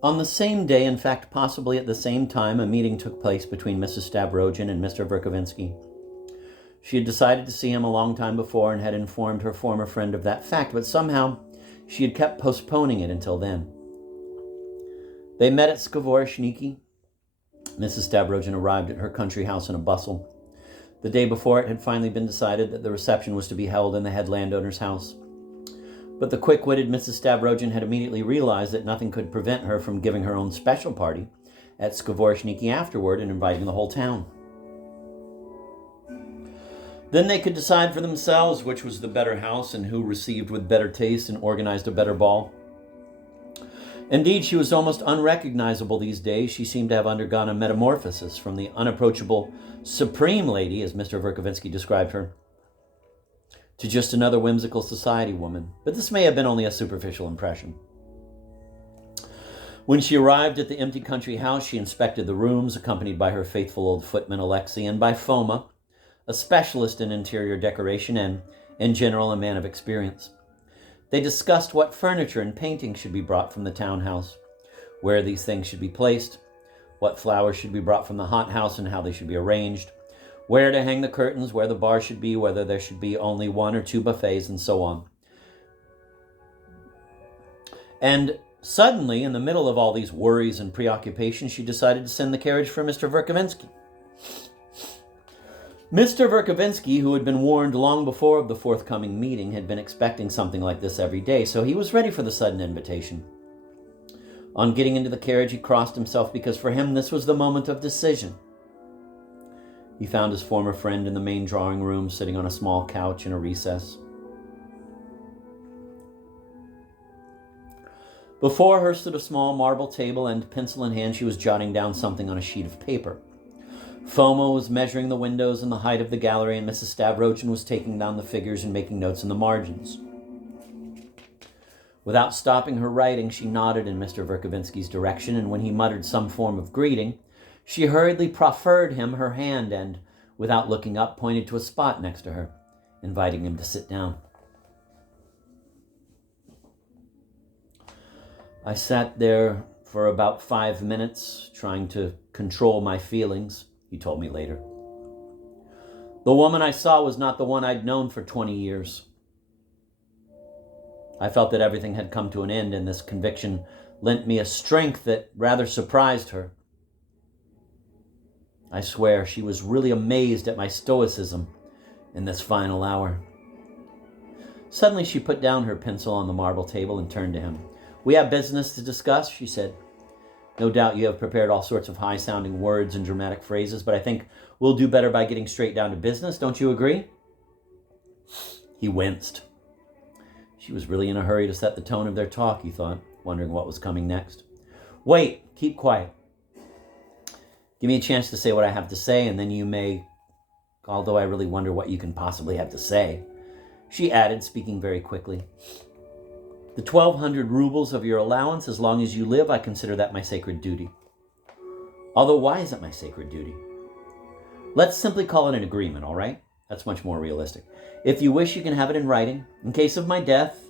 On the same day, in fact, possibly at the same time, a meeting took place between Mrs. Stavrogin and Mr. Verkovensky. She had decided to see him a long time before and had informed her former friend of that fact, but somehow she had kept postponing it until then. They met at Skvoreshniki. Mrs. Stavrogin arrived at her country house in a bustle. The day before, it had finally been decided that the reception was to be held in the head landowner's house. But the quick-witted Mrs. Stavrogin had immediately realized that nothing could prevent her from giving her own special party at Skvoreshniki afterward and inviting the whole town. Then they could decide for themselves which was the better house and who received with better taste and organized a better ball. Indeed, she was almost unrecognizable these days. She seemed to have undergone a metamorphosis from the unapproachable supreme lady, as Mr. Verkovensky described her, to just another whimsical society woman. But this may have been only a superficial impression. When she arrived at the empty country house, she inspected the rooms, accompanied by her faithful old footman Alexei and by Foma, a specialist in interior decoration and, in general, a man of experience. They discussed what furniture and painting should be brought from the townhouse, where these things should be placed, what flowers should be brought from the hothouse and how they should be arranged, where to hang the curtains, where the bar should be, whether there should be only one or two buffets, and so on. And suddenly, in the middle of all these worries and preoccupations, she decided to send the carriage for Mr. Verkovensky. Mr. Verkovensky, who had been warned long before of the forthcoming meeting, had been expecting something like this every day, so he was ready for the sudden invitation. On getting into the carriage, he crossed himself because for him this was the moment of decision. He found his former friend in the main drawing room, sitting on a small couch in a recess. Before her stood a small marble table, and pencil in hand she was jotting down something on a sheet of paper. Foma was measuring the windows and the height of the gallery, and Mrs. Stavrogin was taking down the figures and making notes in the margins. Without stopping her writing, she nodded in Mr. Verkovensky's direction, and when he muttered some form of greeting, she hurriedly proffered him her hand and, without looking up, pointed to a spot next to her, inviting him to sit down. I sat there for about 5 minutes, trying to control my feelings, he told me later. The woman I saw was not the one I'd known for 20 years. I felt that everything had come to an end, and this conviction lent me a strength that rather surprised her. I swear she was really amazed at my stoicism in this final hour. Suddenly she put down her pencil on the marble table and turned to him. "We have business to discuss," she said. "No doubt you have prepared all sorts of high-sounding words and dramatic phrases, but I think we'll do better by getting straight down to business. Don't you agree?" He winced. She was really in a hurry to set the tone of their talk, he thought, wondering what was coming next. "Wait, keep quiet. Give me a chance to say what I have to say, and then you may, although I really wonder what you can possibly have to say," she added, speaking very quickly. "The 1,200 rubles of your allowance, as long as you live, I consider that my sacred duty. Although, why is it my sacred duty? Let's simply call it an agreement, all right? That's much more realistic. If you wish, you can have it in writing. In case of my death,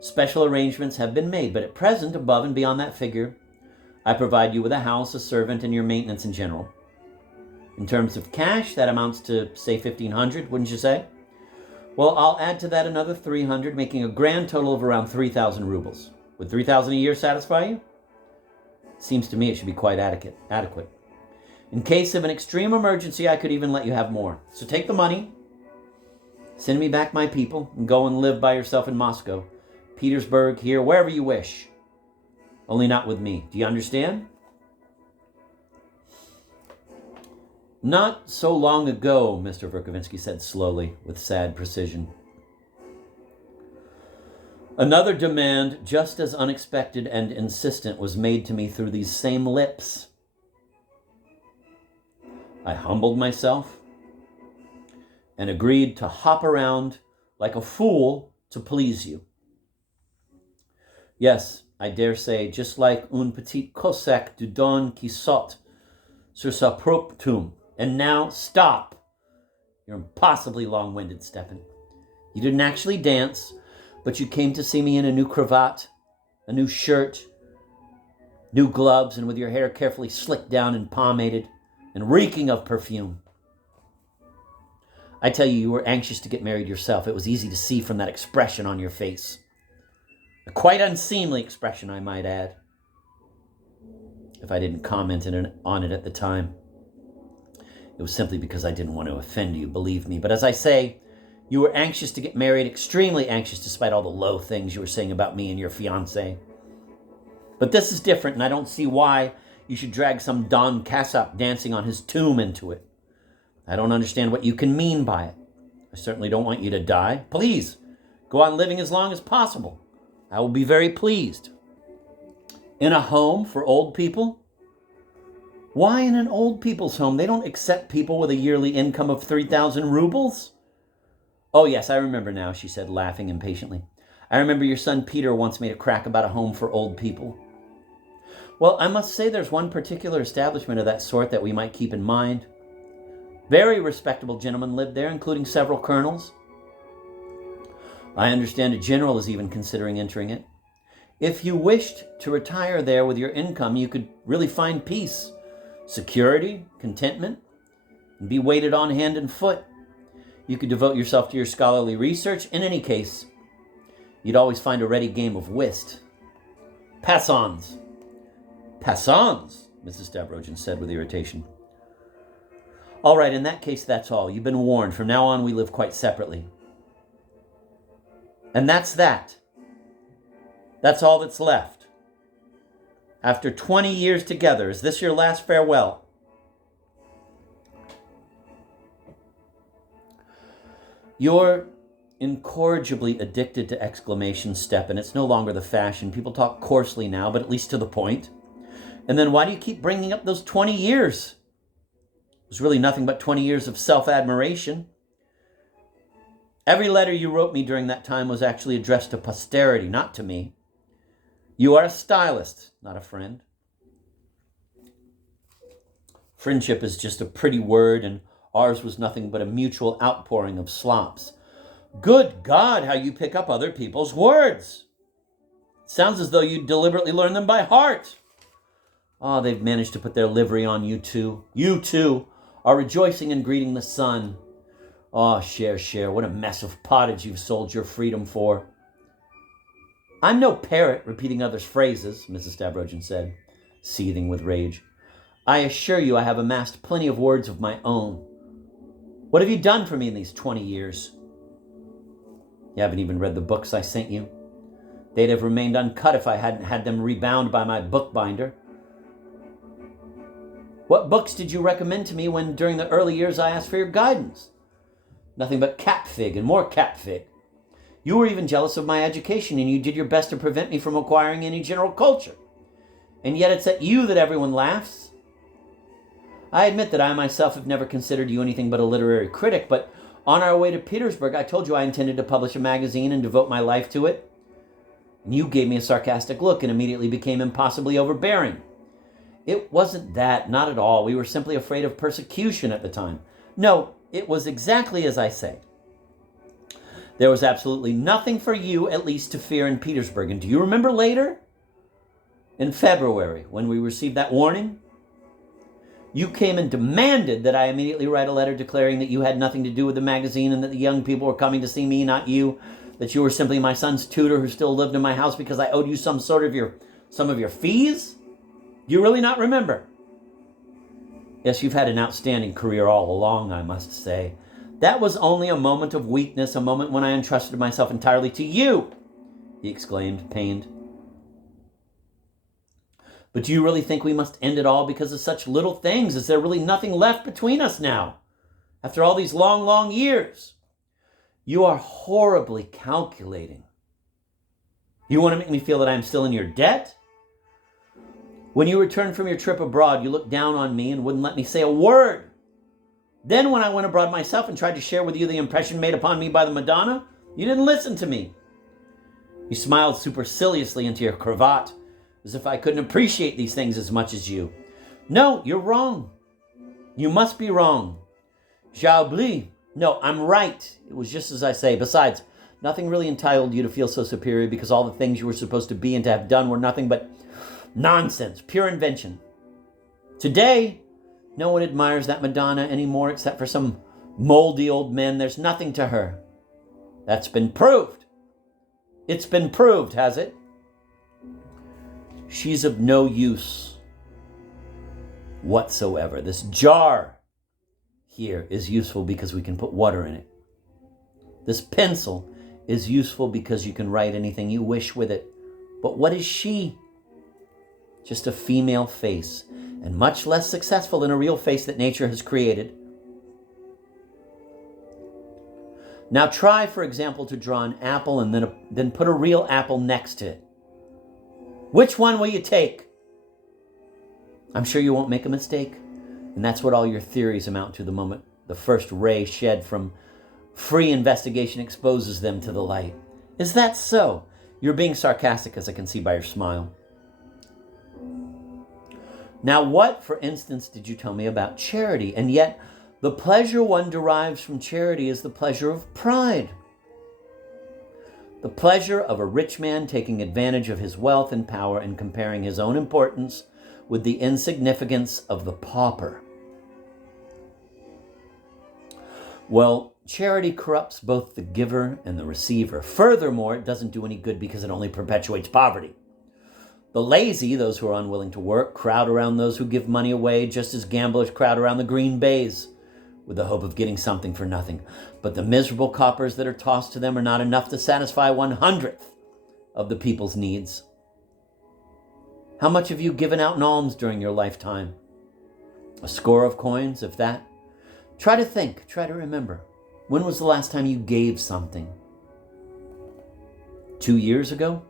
special arrangements have been made, but at present, above and beyond that figure, I provide you with a house, a servant, and your maintenance in general. In terms of cash, that amounts to, say, 1,500, wouldn't you say? Well, I'll add to that another 300, making a grand total of around 3,000 rubles. Would 3,000 a year satisfy you? Seems to me it should be quite adequate. In case of an extreme emergency, I could even let you have more. So take the money, send me back my people, and go and live by yourself in Moscow, Petersburg, here, wherever you wish. Only not with me. Do you understand?" "Not so long ago," Mr. Verkovensky said slowly, with sad precision, "another demand, just as unexpected and insistent, was made to me through these same lips. I humbled myself and agreed to hop around like a fool to please you. Yes, I dare say, just like un petit Cossack du Don qui saute sur sa propre tombe. And now, stop! You're impossibly long-winded, Stepan. You didn't actually dance, but you came to see me in a new cravat, a new shirt, new gloves, and with your hair carefully slicked down and pomaded and reeking of perfume. I tell you, you were anxious to get married yourself. It was easy to see from that expression on your face. A quite unseemly expression, I might add, if I didn't comment on it at the time. It was simply because I didn't want to offend you, believe me. But as I say, you were anxious to get married, extremely anxious, despite all the low things you were saying about me and your fiancé. But this is different, and I don't see why you should drag some Don Cassock dancing on his tomb into it. I don't understand what you can mean by it. I certainly don't want you to die. Please, go on living as long as possible. I will be very pleased. In a home for old people? Why in an old people's home? They don't accept people with a yearly income of 3,000 rubles. Oh, yes, I remember now, she said, laughing impatiently. I remember your son Peter once made a crack about a home for old people. Well, I must say there's one particular establishment of that sort that we might keep in mind. Very respectable gentlemen lived there, including several colonels. I understand a general is even considering entering it. If you wished to retire there with your income, you could really find peace, security, contentment, and be waited on hand and foot. You could devote yourself to your scholarly research. In any case, you'd always find a ready game of whist. Passons. Passons, Mrs. Stavrogin said with irritation. All right, in that case, that's all. You've been warned. From now on, we live quite separately. And that's that. That's all that's left. After 20 years together, is this your last farewell? You're incorrigibly addicted to exclamation step, and it's no longer the fashion. People talk coarsely now, but at least to the point. And then why do you keep bringing up those 20 years? It was really nothing but 20 years of self-admiration. Every letter you wrote me during that time was actually addressed to posterity, not to me. You are a stylist, not a friend. Friendship is just a pretty word, and ours was nothing but a mutual outpouring of slops. Good God, how you pick up other people's words. Sounds as though you deliberately learn them by heart. Oh, they've managed to put their livery on you two. You two are rejoicing and greeting the sun. Oh, cher, what a mess of pottage you've sold your freedom for. I'm no parrot repeating others' phrases, Mrs. Stavrogin said, seething with rage. I assure you I have amassed plenty of words of my own. What have you done for me in these 20 years? You haven't even read the books I sent you. They'd have remained uncut if I hadn't had them rebound by my bookbinder. What books did you recommend to me when, during the early years, I asked for your guidance? Nothing but catfig and more catfig. You were even jealous of my education, and you did your best to prevent me from acquiring any general culture. And yet it's at you that everyone laughs. I admit that I myself have never considered you anything but a literary critic, but on our way to Petersburg, I told you I intended to publish a magazine and devote my life to it. And you gave me a sarcastic look and immediately became impossibly overbearing. It wasn't that, not at all. We were simply afraid of persecution at the time. No, it was exactly as I say. There was absolutely nothing for you, at least, to fear in Petersburg. And do you remember later? In February, when we received that warning? You came and demanded that I immediately write a letter declaring that you had nothing to do with the magazine and that the young people were coming to see me, not you. That you were simply my son's tutor who still lived in my house because I owed you some of your fees? Do you really not remember? Yes, you've had an outstanding career all along, I must say. That was only a moment of weakness, a moment when I entrusted myself entirely to you, he exclaimed, pained. But do you really think we must end it all because of such little things? Is there really nothing left between us now, after all these long, long years? You are horribly calculating. You want to make me feel that I am still in your debt? When you returned from your trip abroad, you looked down on me and wouldn't let me say a word. Then when I went abroad myself and tried to share with you the impression made upon me by the Madonna, you didn't listen to me. You smiled superciliously into your cravat, as if I couldn't appreciate these things as much as you. No, you're wrong. You must be wrong. J'oublie. No, I'm right. It was just as I say. Besides, nothing really entitled you to feel so superior because all the things you were supposed to be and to have done were nothing but Nonsense, pure invention. Today, no one admires that Madonna anymore except for some moldy old men. There's nothing to her. That's been proved. It's been proved, has it? She's of no use whatsoever. This jar here is useful because we can put water in it. This pencil is useful because you can write anything you wish with it. But what is she? Just a female face, and much less successful than a real face that nature has created. Now try, for example, to draw an apple and then put a real apple next to it. Which one will you take? I'm sure you won't make a mistake. And that's what all your theories amount to the moment the first ray shed from free investigation exposes them to the light. Is that so? You're being sarcastic, as I can see by your smile. Now, what, for instance, did you tell me about charity? And yet, the pleasure one derives from charity is the pleasure of pride. The pleasure of a rich man taking advantage of his wealth and power and comparing his own importance with the insignificance of the pauper. Well, charity corrupts both the giver and the receiver. Furthermore, it doesn't do any good because it only perpetuates poverty. The lazy, those who are unwilling to work, crowd around those who give money away, just as gamblers crowd around the green bays with the hope of getting something for nothing. But the miserable coppers that are tossed to them are not enough to satisfy 1/100th of the people's needs. How much have you given out in alms during your lifetime? A score of coins, if that? Try to think, try to remember. When was the last time you gave something? 2 years ago?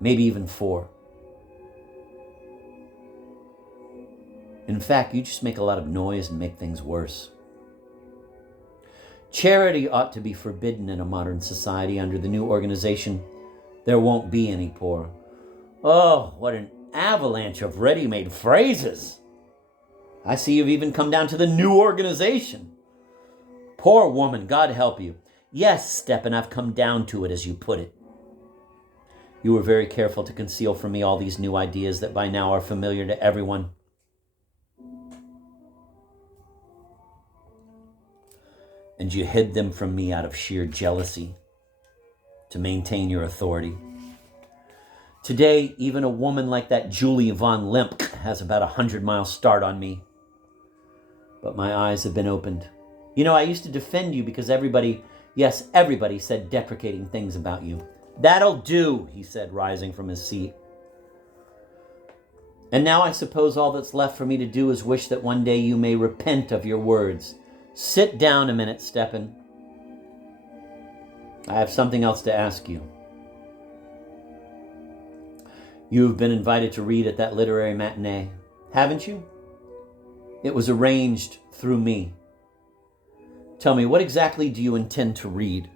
Maybe even 4. In fact, you just make a lot of noise and make things worse. Charity ought to be forbidden in a modern society. Under the new organization, there won't be any poor. Oh, what an avalanche of ready-made phrases. I see you've even come down to the new organization. Poor woman, God help you. Yes, Stepan, I've come down to it, as you put it. You were very careful to conceal from me all these new ideas that by now are familiar to everyone. And you hid them from me out of sheer jealousy to maintain your authority. Today, even a woman like that Julie von Limp has about a 100-mile start on me. But my eyes have been opened. You know, I used to defend you because everybody said deprecating things about you. That'll do, he said, rising from his seat. And now I suppose all that's left for me to do is wish that one day you may repent of your words. Sit down a minute, Stepan. I have something else to ask you. You've been invited to read at that literary matinee, haven't you? It was arranged through me. Tell me, what exactly do you intend to read?